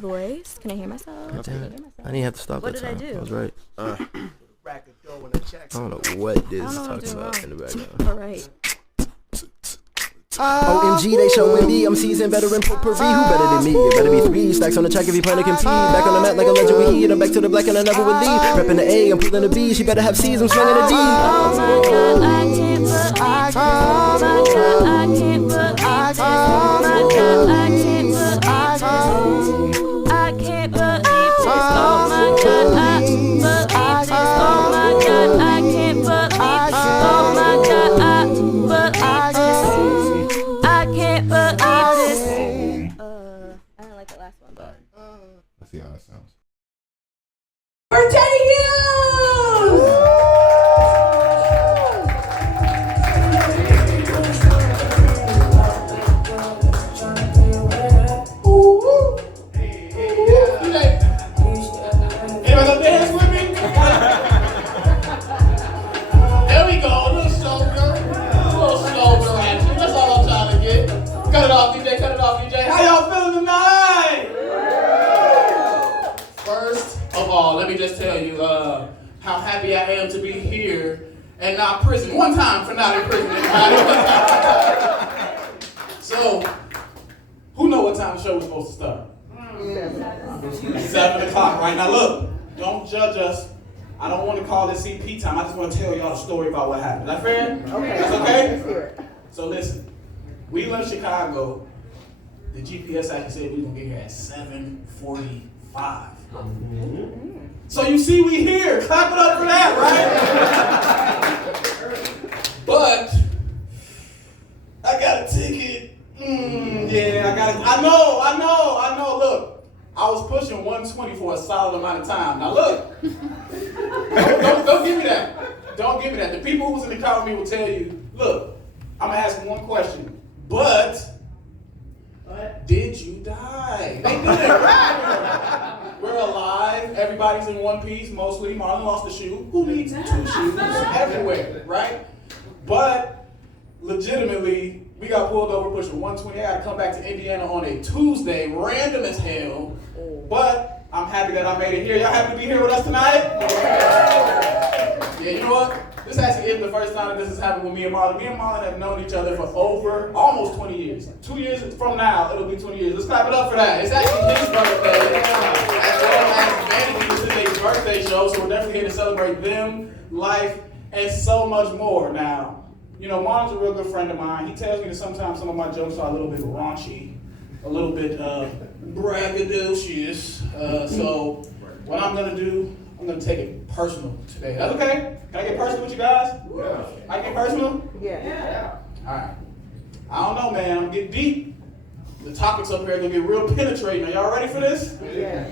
voice. Can I hear myself? God damn it. I didn't have to stop What that did I time. do? I was right. I don't know what this is talking about in the background. All right. OMG, they showing me I'm seasoned veteran potpourri. Who better than me? It better be 3 stacks on the track if you plan to compete. Back on the mat like a legend with heat. I'm back to the black and I never would leave. Repping the A, I'm pulling the B. She better have C's, I'm swinging the D. Oh my God, I can't believe this. Oh my God, I can't believe this. Oh my God, I can't believe this. I can't believe this. Oh my God, I believe this. Oh my God, I can't believe this. Oh my God, I believe this. I can't believe this. I don't like the last one, but Let's see how that sounds. For Teddy Hughes! Anybody gonna dance with me? There we go, a little slow girl. Action. That's all I'm trying to get. Cut it off, DJ, cut it off, DJ. How y'all feeling tonight? First of all, let me just tell you how happy I am to be here and not prison. One time for not in prison. So, who know what time the show was supposed to start? 7 o'clock, right? Now look, don't judge us. I don't want to call this CP time. I just want to tell y'all a story about what happened. Is that fair? Okay. That's okay? So listen, we left Chicago. The GPS actually said we were going to get here at 7:45. So you see we here. Clap it up for that, right? But I got a ticket. Yeah, I got it. I know. Look, I was pushing 120 for a solid amount of time. Now look, don't give me that. Don't give me that. The people who was in the car with me will tell you, look, I'm gonna ask them one question. But did you die? They didn't. We're alive. Everybody's in one piece, mostly. Marlon lost a shoe. Who needs 2 shoes? Everywhere, right? But legitimately, we got pulled over pushing 120. I got to come back to Indiana on a Tuesday, random as hell. But I'm happy that I made it here. Y'all happy to be here with us tonight? Yeah, you know what? This actually isn't the first time that this has happened with me and Marlon. Me and Marlon have known each other for over almost 20 years. 2 years from now, it'll be 20 years. Let's clap it up for that. It's actually his birthday. As well as Vanity today's birthday show, so we're definitely here to celebrate them, life, and so much more. Now, you know, Marlon's a real good friend of mine. He tells me that sometimes some of my jokes are a little bit raunchy, a little bit braggadocious. So what I'm gonna do, I'm gonna take it personal today. That's okay? Can I get personal with you guys? Yeah. I get personal? Yeah. All right. I don't know, man. I'm getting deep. The topics up here are gonna get real penetrating. Are y'all ready for this? Yeah.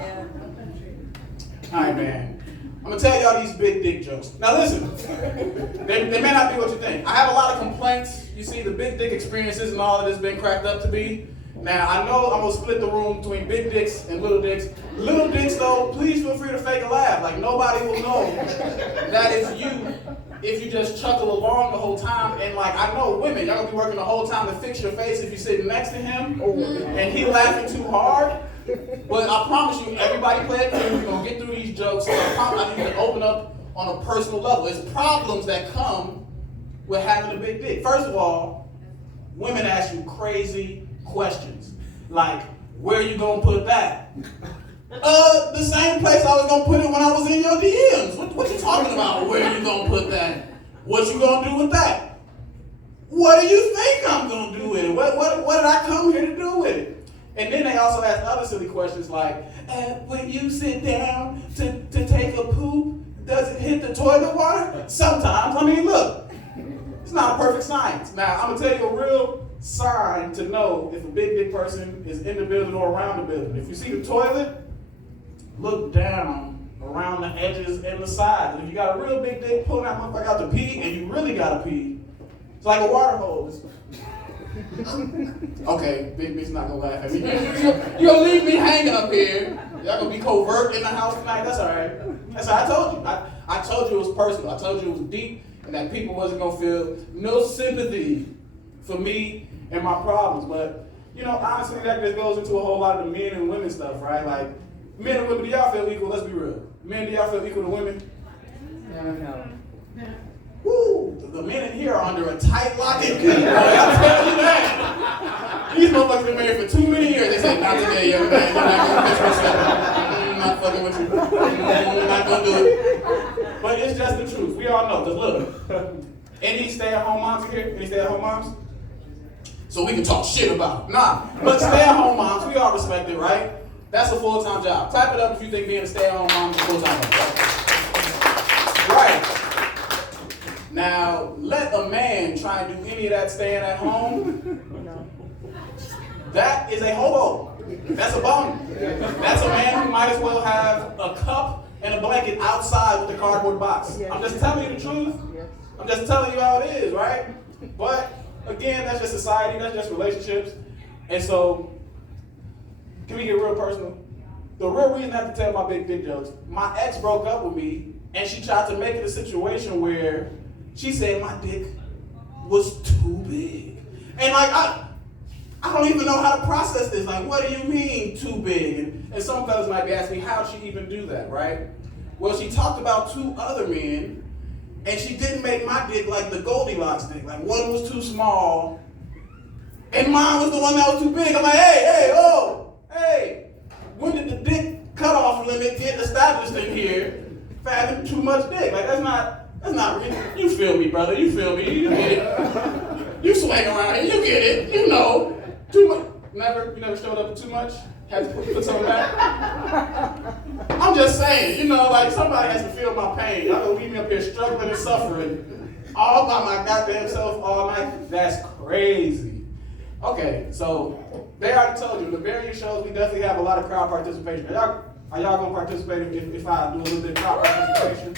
All right, man. I'm gonna tell y'all these big dick jokes. Now listen, they may not be what you think. I have a lot of complaints. You see, the big dick experiences and all of this been cracked up to be. Now, I know I'm gonna split the room between big dicks and little dicks. Little dicks, though, please feel free to fake a laugh. Like, nobody will know that is you if you just chuckle along the whole time. And, like, I know women, y'all gonna be working the whole time to fix your face if you're sitting next to him and he laughing too hard. But I promise you, everybody play it cool. We're gonna get through these jokes. So I promise I need to open up on a personal level. It's problems that come with having a big dick. First of all, women ask you crazy questions. Like, where you gonna put that? The same place I was gonna put it when I was in your DMs. What you talking about? Where you gonna put that? What you gonna do with that? What do you think I'm gonna do with it? What did I come here to do with it? And then they also ask other silly questions like, when you sit down to take a poop, does it hit the toilet water? Sometimes. I mean, look, it's not a perfect science. Now, I'm gonna tell you a real sign to know if a big dick person is in the building or around the building. If you see the toilet, look down around the edges and the sides. And if you got a real big dick pulling that motherfucker out to pee, and you really gotta pee, it's like a water hose. Okay, Big B's not gonna laugh at me. You're gonna leave me hanging up here. Y'all gonna be covert in the house tonight. That's all right. That's all right. I told you. I told you it was personal. I told you it was deep, and that people wasn't gonna feel no sympathy for me and my problems. But you know, honestly, that just goes into a whole lot of the men and women stuff, right? Like, men and women, do y'all feel equal? Let's be real. Men, do y'all feel equal to women? No. Woo! The men in here are under a tight lock-in key, boy. I'll tell you that. These motherfuckers been married for too many years. They say, not today, young man. You're not gonna catch yourself. I'm not fucking with you. I'm not gonna do it. But it's just the truth. We all know. Cause look, any stay-at-home moms in here? Any stay-at-home moms? So we can talk shit about it. Nah. But stay-at-home moms, we all respect it, right? That's a full-time job. Type it up if you think being a stay-at-home mom is a full-time job. Right. Now, let a man try and do any of that staying at home. That is a hobo. That's a bum. That's a man who might as well have a cup and a blanket outside with the cardboard box. I'm just telling you the truth. I'm just telling you how it is, right? But again, that's just society, that's just relationships. And so, can we get real personal? The real reason I have to tell my big dick jokes, my ex broke up with me and she tried to make it a situation where she said my dick was too big. And like, I don't even know how to process this. Like, what do you mean too big? And some fellas might be asking me, how'd she even do that, right? Well, she talked about 2 other men, and she didn't make my dick like the Goldilocks dick. Like, one was too small, and mine was the one that was too big. I'm like, hey, when did the dick cutoff limit get established in here for having too much dick? Like, that's not really, you feel me, brother, you feel me, you get it. You swing around here, you get it, you know. Too much, you never showed up with too much? Had to put something back? I'm just saying, you know, like somebody has to feel my pain. Y'all gonna leave me up here struggling and suffering all by my goddamn self all night? That's crazy. Okay, so they already told you, the various shows, we definitely have a lot of crowd participation. Are y'all gonna participate if I do a little bit of crowd participation?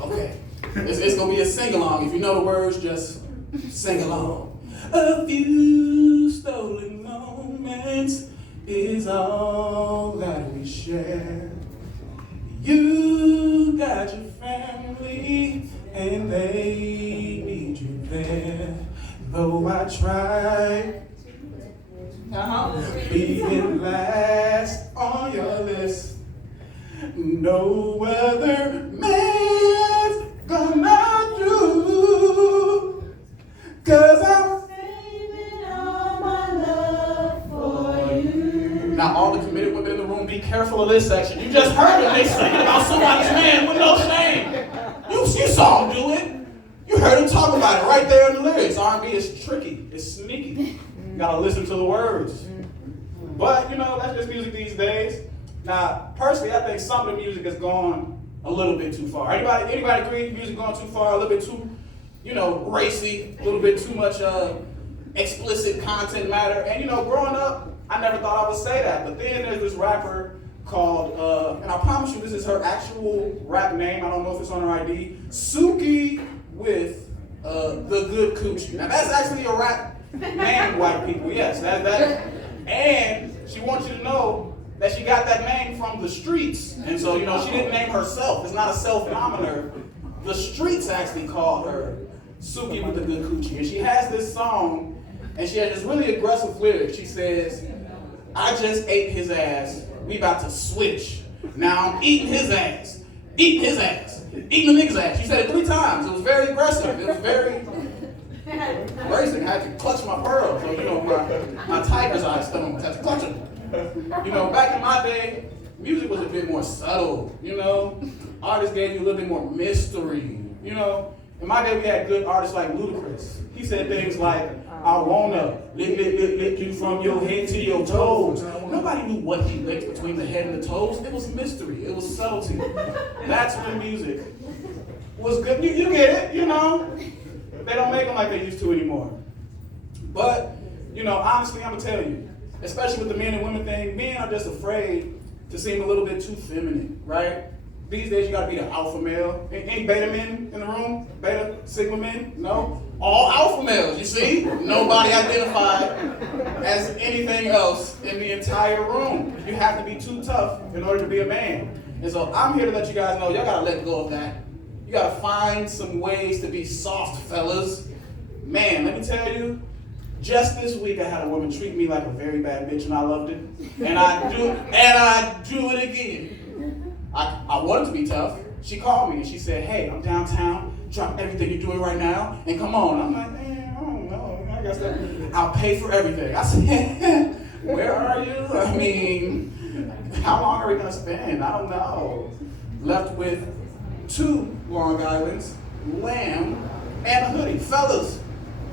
Okay, it's gonna be a sing-along. If you know the words, just sing along. A few stolen moments is all that we share. You got your family and they need you there. Though I try, being last on your list, no other man's gonna do. 'Cause I'm saving all my love for you. Now, all the committed women in the room, be careful of this section. You just heard them, they singing about somebody's man with no shame. You saw them do it. You heard them talk about it right there in the lyrics. R&B is tricky, it's sneaky. You gotta listen to the words. But, you know, that's just music these days. Now, personally, I think some of the music has gone a little bit too far. Anybody agree music going too far, a little bit too, you know, racy, a little bit too much explicit content matter? And, you know, growing up, I never thought I would say that. But then there's this rapper called, and I promise you this is her actual rap name. I don't know if it's on her ID. Suki with the Good Coochie. Now, that's actually a rap name, white people. Yes, that. And she wants you to know that she got that name from the streets. And so, you know, she didn't name herself. It's not a self-nominer. The streets actually called her Suki with the Good Coochie. And she has this song, and she has this really aggressive lyric. She says, I just ate his ass. We about to switch. Now I'm eating his ass. Eating his ass. Eating the nigga's ass. She said it 3 times. It was very aggressive. It was very racing. I had to clutch my pearls. So, you know, my tiger's eyes still had to clutch them. You know, back in my day, music was a bit more subtle, you know? Artists gave you a little bit more mystery, you know? In my day, we had good artists like Ludacris. He said things like, I wanna lick you from your head to your toes. Nobody knew what he licked between the head and the toes. It was mystery. It was subtlety. That's when music was good. You get it, you know? They don't make them like they used to anymore. But, you know, honestly, I'm gonna tell you, especially with the men and women thing, men are just afraid to seem a little bit too feminine, right? These days you gotta be the alpha male. Any beta men in the room? Beta, sigma men? No? All alpha males, you see? Nobody identified as anything else in the entire room. You have to be too tough in order to be a man. And so I'm here to let you guys know, y'all gotta let go of that. You gotta find some ways to be soft, fellas. Man, let me tell you, Just this week, I had a woman treat me like a very bad bitch, and I loved it. And I do it again. I wanted to be tough. She called me and she said, "Hey, I'm downtown. Drop everything you're doing right now and come on." I'm like, "Man, I don't know. I guess I'll pay for everything." I said, "Where are you? I mean, how long are we gonna spend? I don't know." Left with 2 Long Islands, lamb, and a hoodie. Fellas,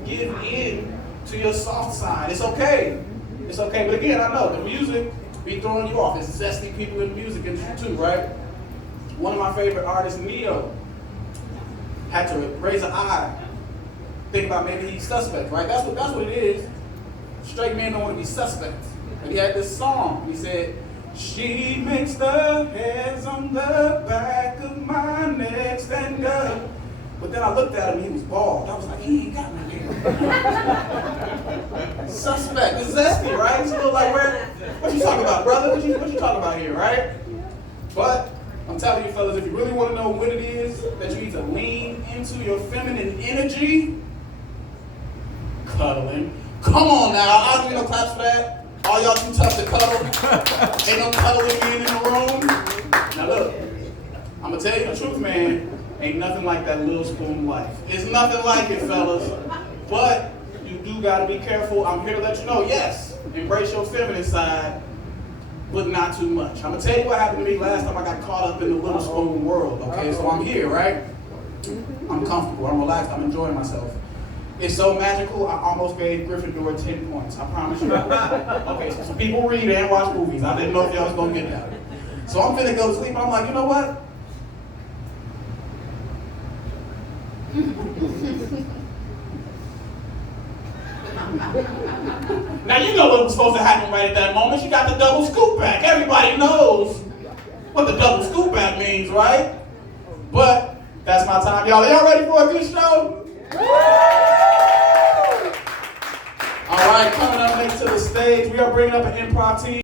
give in to your soft side. It's okay. It's okay. But again, I know the music be throwing you off. It's zesty people in music too, right? One of my favorite artists, Neo, had to raise an eye. Think about maybe he's suspect, right? That's what it is. Straight men don't want to be suspects. And he had this song. He said, "She makes the hairs on the back of my neck stand up." But then I looked at him, he was bald. I was like, he ain't got no hair. Suspect. It's zesty, right? It's a little like, what you talking about, brother? What you talking about here, right? But I'm telling you, fellas, if you really want to know what it is that you need to lean into your feminine energy, cuddling. Come on now, I don't need no claps for that. All y'all too tough to cuddle. Ain't no cuddling in the room. Now look, I'm gonna tell you the truth, man. Ain't nothing like that little spoon life. It's nothing like it, fellas. But you do gotta be careful. I'm here to let you know, yes, embrace your feminine side, but not too much. I'm gonna tell you what happened to me last time I got caught up in the little spoon world, okay? So I'm here, right? I'm comfortable, I'm relaxed, I'm enjoying myself. It's so magical, I almost gave Gryffindor 10 points, I promise you. Okay, so some people read and watch movies. I didn't know if y'all was gonna get that. So I'm finna go to sleep, and I'm like, you know what? Now you know what was supposed to happen right at that moment. She got the double scoop back. Everybody knows what the double scoop back means, right? But that's my time, y'all. Are y'all ready for a good show? All right, coming up next to the stage, we are bringing up an improv team.